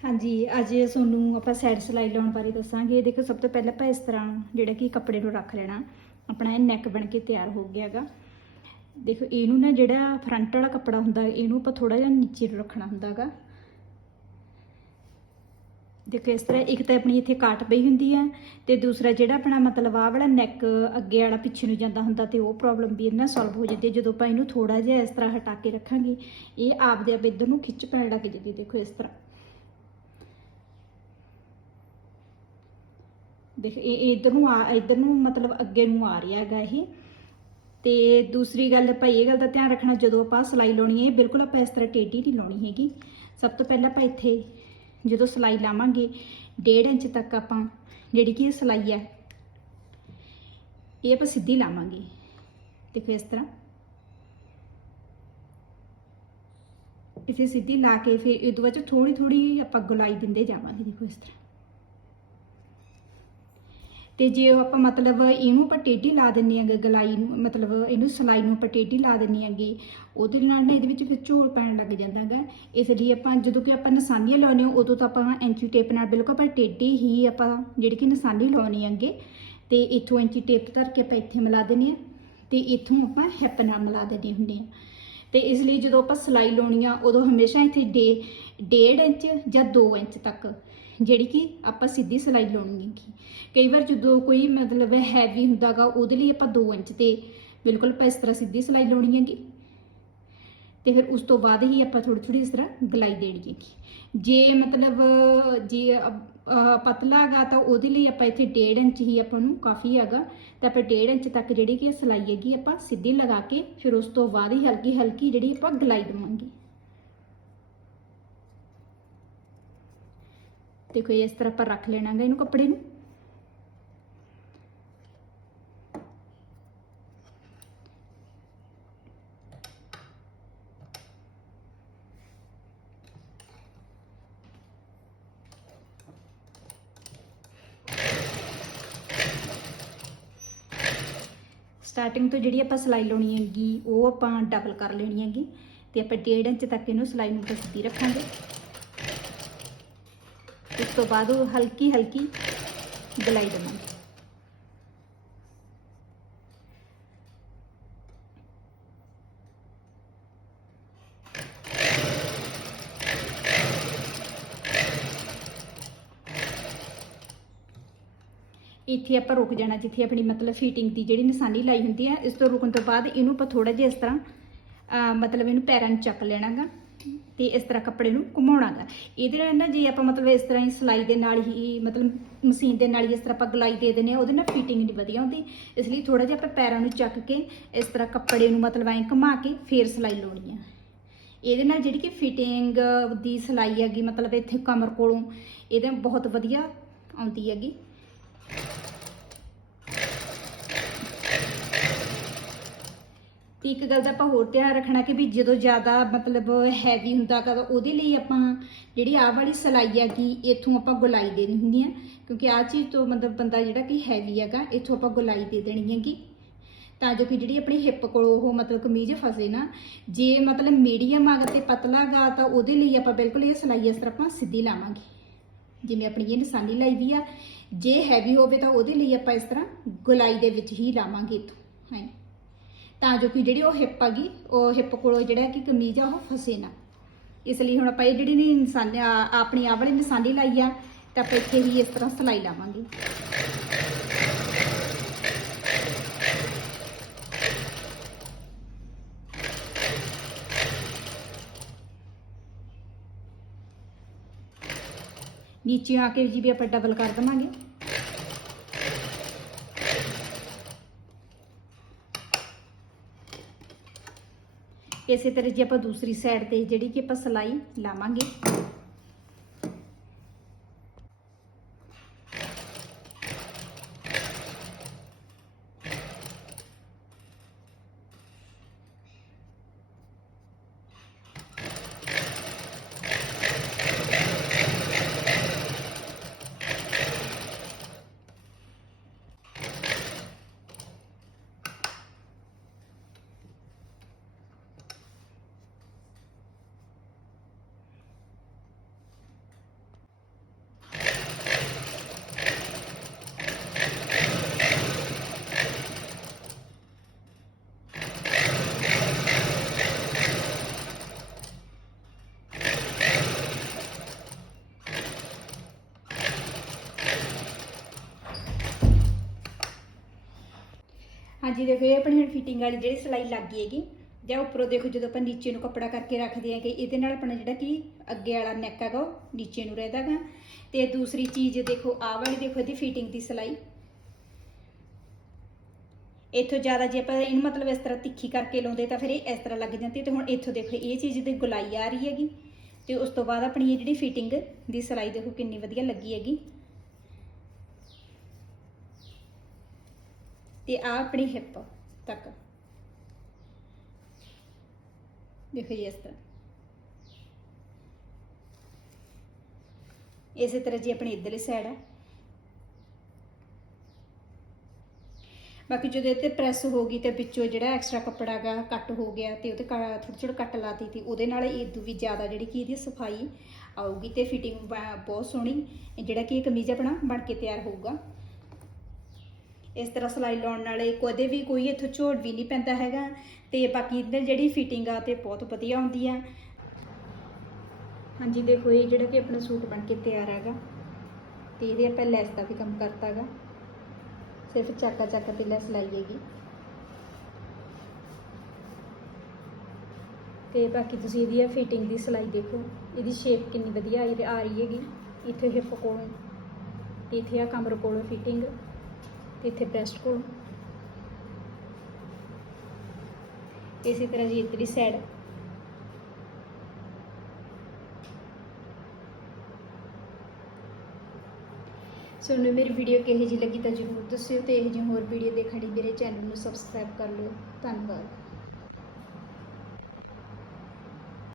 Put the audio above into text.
ਹਾਂਜੀ, ਅੱਜ ਤੁਹਾਨੂੰ ਆਪਾਂ ਸਾਈਡ ਸਲਾਈ ਲਾਉਣ ਬਾਰੇ ਦੱਸਾਂਗੇ। ਦੇਖੋ, ਸਭ ਤੋਂ ਪਹਿਲਾਂ ਆਪਾਂ ਇਸ ਤਰ੍ਹਾਂ ਜਿਹੜਾ ਕਿ ਕੱਪੜੇ ਨੂੰ ਰੱਖ ਲੈਣਾ। ਆਪਣਾ ਇਹ ਨੈਕ ਬਣ ਕੇ ਤਿਆਰ ਹੋ ਗਿਆ ਗਿਆਗਾ ਦੇਖੋ, ਇਹਨੂੰ ਨਾ ਜਿਹੜਾ ਫਰੰਟ ਵਾਲਾ ਕੱਪੜਾ ਹੁੰਦਾ, ਇਹਨੂੰ ਆਪਾਂ ਥੋੜਾ ਜਿਹਾ ਨੀਚੇ ਨੂੰ ਰੱਖਣਾ ਹੁੰਦਾ ਹੁੰਦਾਗਾ ਦੇਖੋ, ਇਸ ਤਰ੍ਹਾਂ ਇੱਕ ਤਾਂ ਆਪਣੀ ਇੱਥੇ ਕਾਟ ਪਈ ਹੁੰਦੀ ਆ ਤੇ ਦੂਸਰਾ ਜਿਹੜਾ ਆਪਣਾ ਮਤਲਬ ਆਹ ਵਾਲਾ ਨੈਕ ਅੱਗੇ ਵਾਲਾ ਪਿੱਛੇ ਨੂੰ ਜਾਂਦਾ ਹੁੰਦਾ ਤੇ ਉਹ ਪ੍ਰੋਬਲਮ ਵੀ ਇਹਨਾਂ ਸੋਲਵ ਹੋ ਜਾਂਦੀ ਹੈ ਜਦੋਂ ਆਪਾਂ ਇਹਨੂੰ ਥੋੜਾ ਜਿਹਾ ਇਸ ਤਰ੍ਹਾਂ ਹਟਾ ਕੇ ਰੱਖਾਂਗੇ, ਇਹ ਆਪਦੇ ਆਪ ਇੱਧਰ ਨੂੰ ਖਿੱਚ ਪੈਣ ਲੱਗ ਜਾਂਦੀ ਦੇਖੋ, ਇਸ ਤਰ੍ਹਾਂ। ਦੇਖ, ਇਹ ਇਹ ਇੱਧਰ ਨੂੰ ਆ, ਇੱਧਰ ਨੂੰ ਮਤਲਬ ਅੱਗੇ ਨੂੰ ਆ ਰਿਹਾ ਹੈਗਾ ਇਹ। ਤੇ ਦੂਸਰੀ ਗੱਲ ਭਾਈ, ਇਹ ਗੱਲ ਦਾ ਧਿਆਨ ਰੱਖਣਾ, ਜਦੋਂ ਆਪਾਂ ਸਿਲਾਈ ਲਾਉਣੀ ਹੈ, ਬਿਲਕੁਲ ਆਪਾਂ ਇਸ ਤਰ੍ਹਾਂ ਟੇਢੀ ਨਹੀਂ ਲਾਉਣੀ ਹੈਗੀ। ਸਭ ਤੋਂ ਪਹਿਲਾਂ ਆਪਾਂ ਇੱਥੇ ਜਦੋਂ ਸਿਲਾਈ ਲਾਵਾਂਗੇ 1.5 ਇੰਚ ਤੱਕ ਆਪਾਂ ਜਿਹੜੀ ਕਿ ਇਹ ਸਿਲਾਈ ਹੈ, ਇਹ ਆਪਾਂ ਸਿੱਧੀ ਲਾਵਾਂਗੇ। ਦੇਖੋ ਇਸ ਤਰ੍ਹਾਂ। ਇਥੇ ਸਿੱਧੀ ਲਾ ਕੇ ਫਿਰ ਇਹ ਇਹਦੇ ਵਿੱਚ ਥੋੜੀ ਥੋੜੀ ਆਪਾਂ ਗੁਲਾਈ ਦਿੰਦੇ ਜਾਵਾਂਗੇ, ਦੇਖੋ ਇਸ ਤਰ੍ਹਾਂ। ਤੇ ਜੇ ਉਹ ਆਪਾਂ ਮਤਲਬ ਇਹਨੂੰ ਆਪਾਂ ਟੇਢੀ ਲਾ ਦਿੰਨੇ ਆਂਗੇ ਗਲਾਈ ਨੂੰ, ਮਤਲਬ ਇਹਨੂੰ ਸਲਾਈ ਨੂੰ ਆਪਾਂ ਟੇਢੀ ਲਾ ਦਿੰਨੇ ਆਂਗੇ ਉਹਦੇ ਨਾਲ ਨਾ ਇਹਦੇ ਵਿੱਚ ਫਿਰ ਝੋਲ ਪੈਣ ਲੱਗ ਜਾਂਦਾ ਹੈਗਾ ਇਸ ਲਈ ਆਪਾਂ ਜਦੋਂ ਕਿ ਆਪਾਂ ਨਿਸ਼ਾਨੀਆਂ ਲਾਉਨੇ ਹਾਂ, ਉਦੋਂ ਤਾਂ ਆਪਾਂ ਐਂਚੀ ਟੇਪ ਨਾਲ ਬਿਲਕੁਲ ਆਪਾਂ ਟੇਢੇ ਹੀ ਆਪਾਂ ਜਿਹੜੀ ਕਿ ਨਿਸ਼ਾਨੀ ਲਾਉਣੀ ਆਂਗੇ ਤੇ ਇੱਥੋਂ ਐਂਚੀ ਟੇਪ ਧਰ ਕੇ ਆਪਾਂ ਇੱਥੇ ਮਿਲਾ ਦਿੰਨੇ ਆ ਤੇ ਇੱਥੋਂ ਆਪਾਂ ਹੈਪ ਨਾਲ ਮਿਲਾ ਦਿੰਦੇ ਹੁੰਦੇ ਆ ਤੇ ਇਸ ਲਈ ਜਦੋਂ ਆਪਾਂ ਸਲਾਈ ਲਾਉਣੀ ਆ, ਉਦੋਂ ਹਮੇਸ਼ਾ ਇੱਥੇ ਡੇ 1.5 ਇੰਚ ਜਾਂ 2 ਇੰਚ ਤੱਕ ਜਿਹੜੀ ਕਿ ਆਪਾਂ ਸਿੱਧੀ ਸਿਲਾਈ ਲਾਉਣੀ ਹੈਗੀ। ਕਈ ਵਾਰ ਜਦੋਂ ਕੋਈ ਮਤਲਬ ਹੈਵੀ ਹੁੰਦਾਗਾ, ਉਹਦੇ ਲਈ ਆਪਾਂ 2 ਇੰਚ ਤੇ ਬਿਲਕੁਲ ਆਪਾਂ ਇਸ ਤਰ੍ਹਾਂ ਸਿੱਧੀ ਸਿਲਾਈ ਲਾਉਣੀ ਹੈਗੀ। ਤੇ ਫਿਰ ਉਸ ਤੋਂ ਬਾਅਦ ਹੀ ਆਪਾਂ ਥੋੜੀ ਥੋੜੀ ਇਸ ਤਰ੍ਹਾਂ ਗਲਾਈ ਦੇਣੀ ਹੈਗੀ। ਜੇ ਮਤਲਬ, ਜੇ ਪਤਲਾ ਹੈਗਾ ਤਾਂ ਉਹਦੇ ਲਈ ਆਪਾਂ ਇੱਥੇ 1.5 ਇੰਚ ਹੀ ਆਪਾਂ ਨੂੰ ਕਾਫੀ ਹੈਗਾ। ਤਾਂ ਆਪਾਂ 1.5 ਇੰਚ ਤੱਕ ਜਿਹੜੀ ਕਿ ਸਿਲਾਈ ਹੈਗੀ ਆਪਾਂ ਸਿੱਧੀ ਲਗਾ ਕੇ ਫਿਰ ਉਸ ਤੋਂ ਬਾਅਦ ਹੀ ਹਲਕੀ ਹਲਕੀ ਜਿਹੜੀ ਆਪਾਂ ਗਲਾਈ ਦੇਵਾਂਗੇ। ਦੇਖੋ ਇਸ ਤਰ੍ਹਾਂ ਆਪਾਂ ਰੱਖ ਲੈਣਾਗਾ ਇਹਨੂੰ ਕੱਪੜੇ ਨੂੰ। ਸਟਾਰਟਿੰਗ ਤੋਂ ਜਿਹੜੀ ਆਪਾਂ ਸਿਲਾਈ ਲਾਉਣੀ ਹੈਗੀ, ਉਹ ਆਪਾਂ ਡਬਲ ਕਰ ਲੈਣੀ ਹੈਗੀ, ਤੇ ਆਪਾਂ 1.5 ਇੰਚ ਤੱਕ ਇਹਨੂੰ ਸਿਲਾਈ ਨੂੰ ਆਪਾਂ ਸਿੱਧੀ ਰੱਖਾਂਗੇ। ਉਸ ਤੋਂ ਬਾਅਦ ਉਹ ਹਲਕੀ ਹਲਕੀ ਗਲਾਈ ਦੇਵਾਂਗੇ। ਇੱਥੇ ਆਪਾਂ ਰੁਕ ਜਾਣਾ, ਜਿੱਥੇ ਆਪਣੀ ਮਤਲਬ ਫੀਟਿੰਗ ਦੀ ਜਿਹੜੀ ਨਿਸ਼ਾਨੀ ਲਾਈ ਹੁੰਦੀ ਹੈ ਇਸ ਤੋਂ ਰੁਕਣ ਤੋਂ ਬਾਅਦ ਇਹਨੂੰ ਆਪਾਂ ਥੋੜਾ ਜਿਹਾ ਇਸ ਤਰ੍ਹਾਂ ਮਤਲਬ ਇਹਨੂੰ ਪੈਰਾਂ ਨੂੰ ਚੱਕ ਲੈਣਾਗਾ। ਤੇ ਇਸ ਤਰ੍ਹਾਂ ਕੱਪੜੇ ਨੂੰ ਘੁਮਾਉਣਾਗਾ। ਇਹਦੇ ਨਾਲ ਨਾ ਜੇ ਆਪਾਂ ਮਤਲਬ ਇਸ ਤਰ੍ਹਾਂ ਹੀ ਸਲਾਈ ਦੇ ਨਾਲ ਹੀ, ਮਤਲਬ ਮਸ਼ੀਨ ਦੇ ਨਾਲ ਹੀ ਇਸ ਤਰ੍ਹਾਂ ਆਪਾਂ ਗਲਾਈ ਦੇ ਦਿੰਦੇ ਆ ਉਹਦੇ ਨਾਲ ਫਿਟਿੰਗ ਨਹੀਂ ਵਧੀਆ ਹੁੰਦੀ। ਇਸ ਲਈ ਥੋੜਾ ਜਿਹਾ ਆਪਾਂ ਪੈਰਾਂ ਨੂੰ ਚੱਕ ਕੇ ਇਸ ਤਰ੍ਹਾਂ ਕੱਪੜੇ ਨੂੰ ਮਤਲਬ ਐਂ ਘੁਮਾ ਕੇ ਫੇਰ ਸਲਾਈ ਲਾਉਣੀ ਆ। ਇਹਦੇ ਨਾਲ ਜਿਹੜੀ ਕਿ ਫਿਟਿੰਗ ਦੀ ਸਲਾਈ ਹੈਗੀ, ਮਤਲਬ ਇੱਥੇ ਕਮਰ ਕੋਲੋਂ, ਇਹਦੇ ਬਹੁਤ ਵਧੀਆ ਆਉਂਦੀ ਹੈਗੀ। ਤੇ ਇੱਕ ਗੱਲ ਦਾ ਆਪਾਂ ਹੋਰ ਧਿਆਨ ਰੱਖਣਾ ਕਿ ਵੀ ਜਦੋਂ ਜ਼ਿਆਦਾ ਮਤਲਬ ਹੈਵੀ ਹੁੰਦਾ ਗਾ ਤਾਂ ਉਹਦੇ ਲਈ ਆਪਾਂ ਜਿਹੜੀ ਆਹ ਵਾਲੀ ਸਲਾਈ ਹੈਗੀ ਇੱਥੋਂ ਆਪਾਂ ਗੁਲਾਈ ਦੇਣੀ ਹੁੰਦੀ ਆ, ਕਿਉਂਕਿ ਆਹ ਚੀਜ਼ ਤੋਂ ਮਤਲਬ ਬੰਦਾ ਜਿਹੜਾ ਕਿ ਹੈਵੀ ਹੈਗਾ, ਇੱਥੋਂ ਆਪਾਂ ਗੁਲਾਈ ਦੇ ਦੇਣੀ ਹੈਗੀ। ਤਾਂ ਜੋ ਕਿ ਜਿਹੜੀ ਆਪਣੀ ਹਿੱਪ ਕੋਲ ਉਹ ਮਤਲਬ ਕਮੀਜ਼ ਫਸੇ ਨਾ, ਜੇ ਮਤਲਬ ਮੀਡੀਅਮ ਆ ਤੇ ਪਤਲਾ ਗਾ ਤਾਂ ਉਹਦੇ ਲਈ ਆਪਾਂ ਬਿਲਕੁਲ ਇਹ ਸਲਾਈ ਇਸ ਤਰ੍ਹਾਂ ਆਪਾਂ ਸਿੱਧੀ ਲਾਵਾਂਗੇ। ਜਿਵੇਂ ਆਪਣੀ ਇਹ ਨਿਸ਼ਾਨੀ ਲਾਈ ਵੀ ਆ, ਜੇ ਹੈਵੀ ਹੋਵੇ ਤਾਂ ਉਹਦੇ ਲਈ ਆਪਾਂ ਇਸ ਤਰ੍ਹਾਂ ਗੁਲਾਈ ਦੇ ਵਿੱਚ ਹੀ ਲਾਵਾਂਗੇ ਇੱਥੋਂ ਹੈ ਤਾਂ ਜੋ ਕਿ ਜਿਹੜੀ ਉਹ ਹਿੱਪ ਹੈਗੀ ਉਹ ਹਿੱਪ ਕੋਲੋਂ ਜਿਹੜਾ ਕਿ ਕਮੀਜ਼ ਆ, ਉਹ ਫਸੇ ਨਾ। ਇਸ ਲਈ ਹੁਣ ਆਪਾਂ ਇਹ ਜਿਹੜੀ ਨੀ ਨਿਸ਼ਾਨੀ ਆਪਣੀ ਆਹ ਵਾਲੀ ਨਿਸ਼ਾਨੀ ਲਾਈ ਆ, ਤਾਂ ਆਪਾਂ ਇੱਥੇ ਵੀ ਇਸ ਤਰ੍ਹਾਂ ਸਲਾਈ ਲਾਵਾਂਗੇ। ਨੀਚੇ ਆ ਕੇ ਜੀ ਵੀ ਆਪਾਂ ਡਬਲ ਕਰ ਦਵਾਂਗੇ। ਇਸੇ ਤਰ੍ਹਾਂ ਜੇ ਆਪਾਂ ਦੂਸਰੀ ਸਾਈਡ ਤੇ ਜਿਹੜੀ ਕਿ ਆਪਾਂ ਸਲਾਈ ਲਾਵਾਂਗੇ। ਹਾਂਜੀ, ਦੇਖੋ ਇਹ ਆਪਣੀ ਹੁਣ ਫਿਟਿੰਗ ਵਾਲੀ ਜਿਹੜੀ ਸਿਲਾਈ ਲੱਗ ਗਈ ਹੈਗੀ, ਜਾਂ ਉੱਪਰੋਂ ਦੇਖੋ ਜਦੋਂ ਆਪਾਂ ਨੀਚੇ ਨੂੰ ਕੱਪੜਾ ਕਰਕੇ ਰੱਖਦੇ ਆਂਗੇ ਇਹਦੇ ਨਾਲ ਆਪਣਾ ਜਿਹੜਾ ਕਿ ਅੱਗੇ ਵਾਲਾ ਨੈਕ ਹੈਗਾ, ਉਹ ਨੀਚੇ ਨੂੰ ਰਹਿੰਦਾਗਾ ਤੇ ਦੂਸਰੀ ਚੀਜ਼ ਦੇਖੋ, ਆਹ ਵਾਲੀ ਦੇਖੋ ਇਹਦੀ ਫਿਟਿੰਗ ਦੀ ਸਿਲਾਈ। ਇੱਥੋਂ ਜ਼ਿਆਦਾ ਜੇ ਆਪਾਂ ਇਹਨੂੰ ਮਤਲਬ ਇਸ ਤਰ੍ਹਾਂ ਤਿੱਖੀ ਕਰਕੇ ਲਾਉਂਦੇ ਤਾਂ ਫਿਰ ਇਹ ਇਸ ਤਰ੍ਹਾਂ ਲੱਗ ਜਾਂਦੀ ਤੇ ਹੁਣ ਇੱਥੋਂ ਦੇਖੋ, ਇਹ ਚੀਜ਼ ਦੀ ਗੁਲਾਈ ਆ ਰਹੀ ਹੈਗੀ। ਤੇ ਉਸ ਤੋਂ ਬਾਅਦ ਆਪਣੀ ਇਹ ਜਿਹੜੀ ਫਿਟਿੰਗ ਦੀ ਸਿਲਾਈ ਦੇਖੋ ਕਿੰਨੀ ਵਧੀਆ ਲੱਗੀ ਹੈਗੀ। ਤੇ ਆ ਆਪਣੀ ਹਿੱਪ ਤੱਕ। ਦੇਖੋ ਜੀ ਇਸ ਤਰ੍ਹਾਂ। ਇਸੇ ਤਰ੍ਹਾਂ ਜੀ ਆਪਣੀ ਇਧਰਲੀ ਸਾਈਡ ਹੈ ਬਾਕੀ ਜਦੋਂ ਇਹ ਤੇ ਪ੍ਰੈਸ ਹੋ ਗਈ ਤੇ ਵਿੱਚੋਂ ਜਿਹੜਾ ਐਕਸਟਰਾ ਕੱਪੜਾ ਹੈਗਾ ਕੱਟ ਹੋ ਗਿਆ ਤੇ ਉਹਤੇ ਥੋੜੀ ਥੋੜੀ ਕੱਟ ਲਾਤੀ ਤੇ ਉਹਦੇ ਨਾਲ ਇਹ ਤੋਂ ਵੀ ਜ਼ਿਆਦਾ ਜਿਹੜੀ ਕਿ ਇਹਦੀ ਸਫ਼ਾਈ ਆਊਗੀ ਤੇ ਫਿਟਿੰਗ ਬਹੁਤ ਸੋਹਣੀ, ਜਿਹੜਾ ਕਿ ਇਹ ਕਮੀਜ਼ ਆਪਣਾ ਬਣ ਕੇ ਤਿਆਰ ਹੋਊਗਾ। ਇਸ ਤਰ੍ਹਾਂ ਸਿਲਾਈ ਲਾਉਣ ਨਾਲੇ ਕਦੇ ਵੀ ਕੋਈ ਇੱਥੋਂ ਝੋੜ ਵੀ ਨਹੀਂ ਪੈਂਦਾ ਹੈਗਾ ਤੇ ਬਾਕੀ ਇਹਦੇ ਜਿਹੜੀ ਫਿਟਿੰਗ ਆ ਤੇ ਬਹੁਤ ਵਧੀਆ ਹੁੰਦੀ ਆ। ਹਾਂਜੀ, ਦੇਖੋ ਇਹ ਜਿਹੜਾ ਕਿ ਆਪਣਾ ਸੂਟ ਬਣ ਕੇ ਤਿਆਰ ਹੈਗਾ ਤੇ ਇਹਦੇ ਆਪਾਂ ਲੈਸ ਦਾ ਵੀ ਕੰਮ ਕਰਤਾ ਹੈਗਾ ਸਿਰਫ ਚਾਕਾ ਚਾਕਾ ਤੇ ਲੈਸ ਲਾਈਏਗੀ ਹੈਗੀ। ਤੇ ਬਾਕੀ ਤੁਸੀਂ ਇਹਦੀ ਆ ਫਿਟਿੰਗ ਦੀ ਸਿਲਾਈ ਦੇਖੋ, ਇਹਦੀ ਸ਼ੇਪ ਕਿੰਨੀ ਵਧੀਆ ਆਈ ਆ ਰਹੀ ਹੈਗੀ, ਇੱਥੇ ਹਿੱਪ ਕੋਲੋਂ ਤੇ ਇੱਥੇ ਆ ਕਮਰ ਕੋਲੋਂ ਫਿਟਿੰਗ ਇੱਥੇ ਬ੍ਰੈਸਟ ਕੋਲ। ਇਸੇ ਤਰ੍ਹਾਂ ਜੀ ਇਧਰਲੀ ਸਾਈਡ ਸੋ ਨੂੰ ਮੇਰੀ ਵੀਡੀਓ ਕਿਹੋ ਜਿਹੀ ਲੱਗੀ ਤਾਂ ਜ਼ਰੂਰ ਦੱਸਿਓ ਤੇ ਇਹ ਜਿਹੀ ਹੋਰ ਵੀਡੀਓ ਦੇਖਣ ਲਈ ਮੇਰੇ ਚੈਨਲ ਨੂੰ ਸਬਸਕ੍ਰਾਈਬ ਕਰ ਲਿਓ। ਧੰਨਵਾਦ।